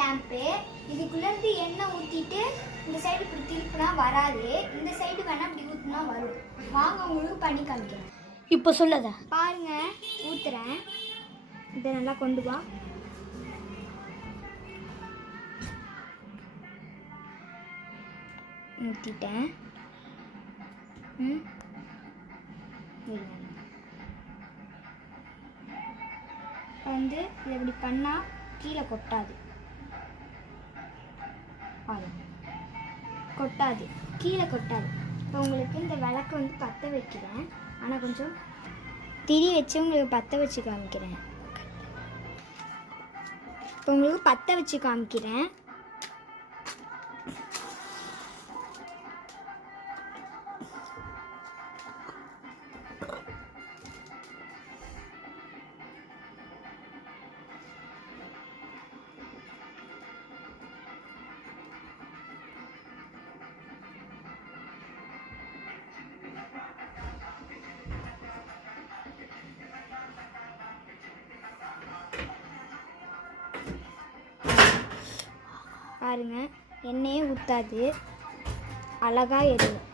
Lamp. இதுக்குள்ளேருந்து எண்ணெய் ஊற்றிட்டு இந்த சைடு இப்படி திருப்பினா வராது, இந்த சைடு வேணால் இப்படி ஊற்றினா வரும். வாங்க உங்களுக்கு பண்ணி காமிக்கிறேன். இப்போ சொல்லதா பாருங்க, ஊற்றுறேன். இதை நல்லா கொண்டு வா. ஊற்றிட்டேன். வந்து இதை இப்படி பண்ணால் கீழே கொட்டாது. கொட்டாது, கீழே கொட்டாது. இப்போ உங்களுக்கு இந்த விளக்கு வந்து பற்ற வைக்கிறேன். ஆனால் கொஞ்சம் திரி வச்சு உங்களுக்கு பற்ற வச்சு காமிக்கிறேன். இப்போ உங்களுக்கு பற்ற வச்சு காமிக்கிறேன். பாருங்க, எண்ணெயே ஊற்றாது, அழகாக எரியும்.